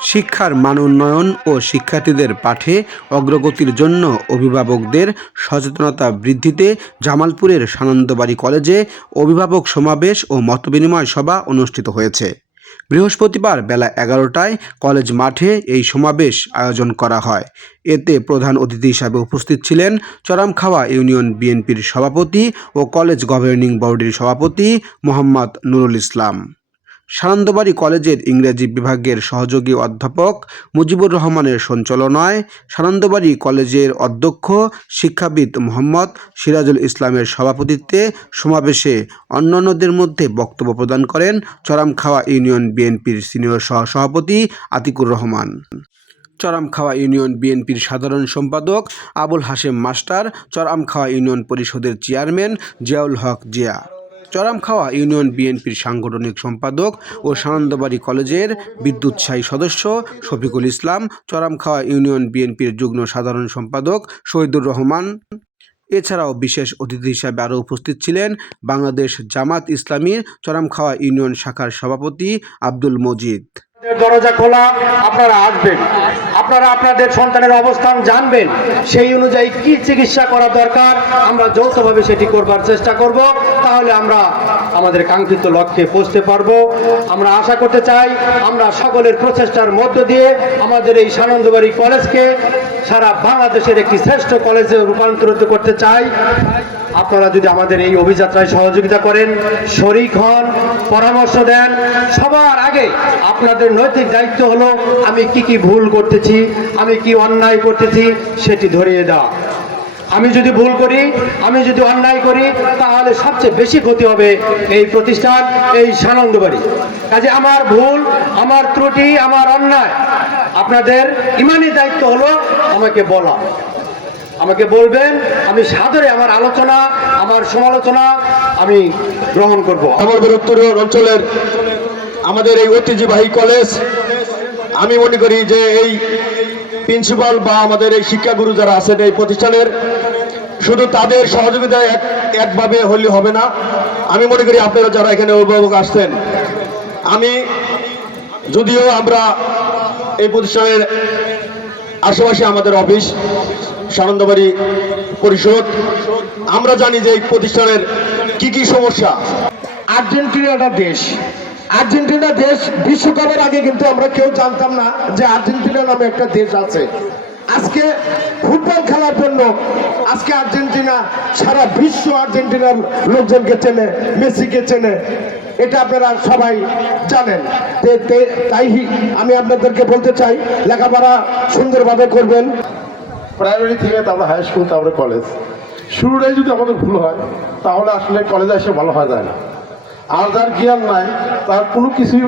শিক্ষার মান উন্নয়ন ও শিক্ষার্থীদের পাঠে অগ্রগতির জন্য অভিভাবকদের সচেতনতা বৃদ্ধিতে জামালপুরের সানন্দবাড়ি কলেজে অভিভাবক সমাবেশ ও মতবিনিময় সভা অনুষ্ঠিত হয়েছে। বৃহস্পতিবার বেলা এগারোটায় কলেজ মাঠে এই সমাবেশ আয়োজন করা হয়। এতে প্রধান অতিথি হিসাবে উপস্থিত ছিলেন চরামখাওয়া ইউনিয়ন বিএনপির সভাপতি ও কলেজ গভর্নিং বডির সভাপতি মোহাম্মদ নুরুল ইসলাম। সানন্দবাড়ি কলেজের ইংরেজি বিভাগের সহযোগী অধ্যাপক মুজিবুর রহমানের সঞ্চালনায় সানন্দবাড়ি কলেজের অধ্যক্ষ শিক্ষাবিদ মোহাম্মদ সিরাজুল ইসলামের সভাপতিত্বে সমাবেশে অন্যান্যদের মধ্যে বক্তব্য প্রদান করেন চরামখাওয়া ইউনিয়ন বিএনপির সিনিয়র সহসভাপতি আতিকুর রহমান। চরামখাওয়া ইউনিয়ন বিএনপির সাধারণ সম্পাদক আবুল হাশেম মাস্টার, চরামখাওয়া ইউনিয়ন পরিষদের চেয়ারম্যান জিয়াউল হক জিয়া। চরামখাওয়া ইউনিয়ন বিএনপির সাংগঠনিক সম্পাদক ও সানন্দবাড়ি কলেজের বিদ্যুৎসাহী সদস্য শফিকুল ইসলাম চরামখাওয়া ইউনিয়ন বিএনপির যুগ্ম সাধারণ সম্পাদক শহীদুর রহমান। এছাড়াও বিশেষ অতিথি হিসাবে আরও উপস্থিত ছিলেন বাংলাদেশ জামাত ইসলামীর চরামখাওয়া ইউনিয়ন শাখার সভাপতি আব্দুল মজিদ। দরজা খোলা, আপনারা আসবেন। আপনারা আপনাদের সন্তানের অবস্থান জানবেন। সেই অনুযায়ী কি চিকিৎসা করা দরকার, আমরা যৌথভাবে সেটি করবার চেষ্টা করব। তাহলে আমরা আমাদের কাঙ্ক্ষিত লক্ষ্যে পৌঁছতে পারব। আমরা আশা করতে চাই, আমরা সকলের প্রচেষ্টার মধ্য দিয়ে আমাদের এই সানন্দবাড়ি কলেজকে সারা বাংলাদেশের একটি শ্রেষ্ঠ কলেজে রূপান্তরিত করতে চাই। আপনারা যদি আমাদের এই অভিযাত্রায় সহযোগিতা করেন, শরিক হন, পরামর্শ দেন, সবার আগে আপনাদের নৈতিক দায়িত্ব হলো, আমি কি কি ভুল করতেছি, আমি কি অন্যায় করতেছি, সেটি ধরিয়ে দেওয়া। আমি যদি ভুল করি, আমি যদি অন্যায় করি, তাহলে সবচেয়ে বেশি ক্ষতি হবে এই প্রতিষ্ঠান, এই সানন্দবাড়ি। কাজে আমার ভুল, আমার ত্রুটি, আমার অন্যায়, আপনাদের ইমানি দায়িত্ব হলো আমাকে বলা। আমাকে বলবেন, আমি সাদরে আমার আলোচনা, আমার সমালোচনা আমি গ্রহণ করব। আমাদের উত্তর অঞ্চলের আমাদের এই ঐতিহ্যবাহী কলেজ, আমি মনে করি যে এই প্রিন্সিপাল বা আমাদের এই শিক্ষাগুরু যারা আছেন এই প্রতিষ্ঠানের, শুধু তাদের সহযোগিতায় এক, একভাবে হলে হবে না। আমি মনে করি আপনারা যারা এখানে অভিভাবক আসছেন, আমি যদিও আমরা এই প্রতিষ্ঠানের আশেপাশে আমাদের অফিস সানন্দবাড়ি পরিষদ। আমরা জানি যে এই প্রতিষ্ঠানের কি কি সমস্যা। আর্জেন্টিনাটা দেশ। আর্জেন্টিনা দেশ বিশ্বকাপের আগে কিন্তু আমরা কেউ জানতাম না যে আর্জেন্টিনা নামে একটা দেশ আছে। আজকে ফুটবল খেলার জন্য আজকে আর্জেন্টিনা সারা বিশ্ব আর্জেন্টিনার লোকজনকে চেনে, মেসিকে চেনে। এটা আপনারা সবাই জানেন। তাই আমি আপনাদেরকে বলতে চাই, লেখাপড়া সুন্দরভাবে করবেন। প্রাইমারি থেকে তারপরে হাই স্কুল তারপরে কলেজ শুরুটাই যদি আমাদের ভুল হয়, তাহলে আসলে কলেজে এসে ভালো হয় যায় না। আর যার জ্ঞান নাই, তার কোনো কিছুই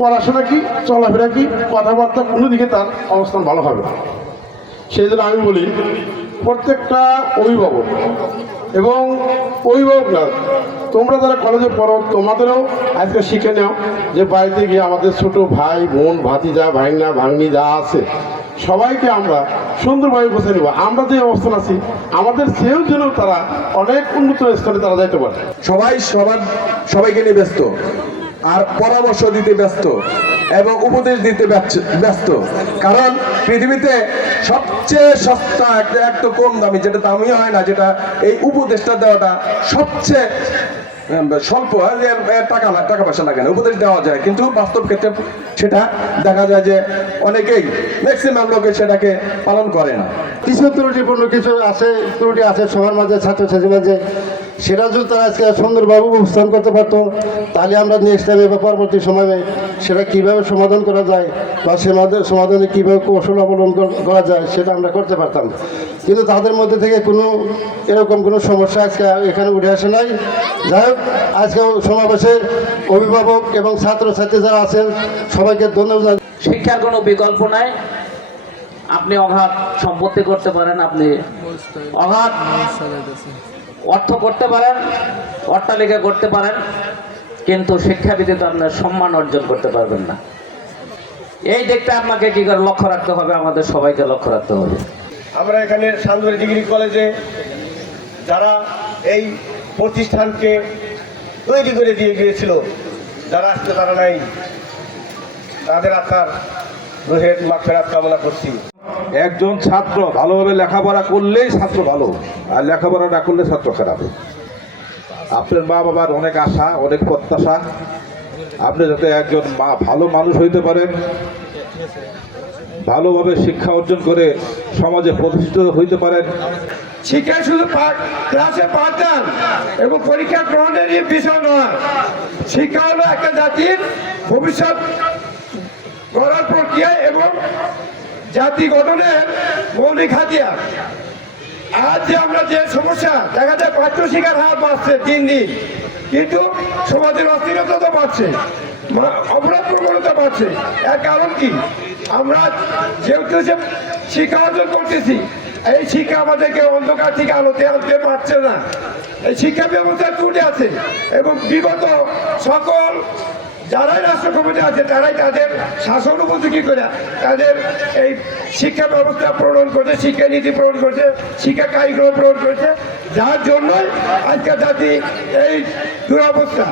পড়াশোনা কি, চলাফেরা কি, কথাবার্তা কোনো দিকে তার অবস্থান ভালো হবে সেই জন্য আমি বলি, প্রত্যেকটা অভিভাবক এবং অভিভাবকরা, তোমরা যারা কলেজে পড়ো, তোমাদেরও আজকে শিখে নাও যে বাড়িতে গিয়ে আমাদের ছোট ভাই, বোন, ভাতিজা, ভাইনা, ভাগ্নি যা আছে, সবাইকে আমরা সুন্দরভাবে বসে নেব। আমরা যে অবস্থান আছি, আমাদের সেও যেন তারা অনেক উন্নত স্থানে তারা যাইতে পারে। সবাই সবার, সবাইকে নিয়ে ব্যস্ত। আর পরামর্শ দিতে ব্যস্ত এবং উপদেশ দিতে ব্যস্ত- কারণ পৃথিবীতে সবচেয়ে সস্তা একটা একটু কম দামি, যেটা দামি হয় না, যেটা এই উপদেশটা দেওয়াটা সবচেয়ে স্বল্প টাকা টাকা পয়সা লাগে না, উপদেশ দেওয়া যায়। কিন্তু বাস্তব ক্ষেত্রে সেটা দেখা যায় যে অনেকেই ম্যাক্সিমাম লোকে সেটাকে পালন করে না কিছু ত্রুটিপূর্ণ কিছু আছে, ত্রুটি আছে সবার মাঝে, ছাত্রছাত্রীর মাঝে। সেটা যদি তারা আজকে সুন্দরভাবে উপস্থান করতে পারতো, তাহলে আমরা নেক্সট টাইমে বা পরবর্তী সময়ে সেটা কীভাবে সমাধান করা যায় বা সমাধান সমাধানে কীভাবে কৌশল অবলম্বন করা যায় সেটা আমরা করতে পারতাম। কিন্তু তাদের মধ্যে থেকে কোনো এরকম কোনো সমস্যা আজকে এখানে উঠে আসে নাই। যাই হোক, আজকে সমাবেশে অভিভাবক এবং ছাত্রছাত্রী যারা আছেন, সবাইকে ধন্যবাদ। শিক্ষার কোনো বিকল্প নাই। আপনি অঘাত সম্পত্তি করতে পারেন, আপনি অগাধ অর্থ করতে পারেন, অট্টালিকা করতে পারেন, কিন্তু শিক্ষা ব্যতীত আপনার সম্মান অর্জন করতে পারবেন না। এই দিকটা আপনাকে কি করে লক্ষ্য রাখতে হবে? আমাদের সবাইকে লক্ষ্য রাখতে হবে। আমরা এখানে সান্দুরি ডিগ্রি কলেজে যারা এই প্রতিষ্ঠানকে তৈরি করে দিয়ে গিয়েছিল, যারা আজকে তারা নাই, তাদের আত্মার রোহের মাফেরাত কামনা করছি। একজন ছাত্র ভালোভাবে লেখাপড়া করলেই ছাত্র ভালো, আর লেখাপড়া না করলে ছাত্র খারাপ। আপনার মা বাবার অনেক আশা, অনেক প্রত্যাশা। আপনি যাতে একজন মা, ভালো মানুষ হইতে পারেন, ভালোভাবে শিক্ষা অর্জন করে সমাজে প্রতিষ্ঠিত হইতে পারেন। শিক্ষা শুধু ক্লাসে পাঠদান এবং পরীক্ষা গ্রহণের বিষয় নয়। শিক্ষা হলো একটা জাতির ভবিষ্যৎ গড়ার প্রক্রিয়া এবং জাতি গঠনের মৌলিক হাতিয়ার। আজ যে আমরা যে সমস্যা, দেখা যায় পাঠ্য শিক্ষার হার বাড়ছে দিন দিন, কিন্তু সমাজের অস্থিরতা তো বাড়ছে অপরাধ প্রবণতা বাড়ছে। এর কারণ কি? আমরা যেহেতু যে শিক্ষা অর্জন করতেছি, এই শিক্ষা আমাদেরকে অন্ধকার থেকে আলোতে আনতে পারছে না। এই শিক্ষা ব্যবস্থা ত্রুটি আছে এবং বিগত সকল যারাই রাষ্ট্র ক্ষমতা আছে, তারাই তাদের শাসন উপযোগী করে তাদের এই শিক্ষা ব্যবস্থা প্রণয়ন করছে, শিক্ষা নীতি প্রণয়ন করছে, শিক্ষা কার্যক্রম প্রণয়ন করছে। যার জন্যই আজকে জাতি এই দুরবস্থা।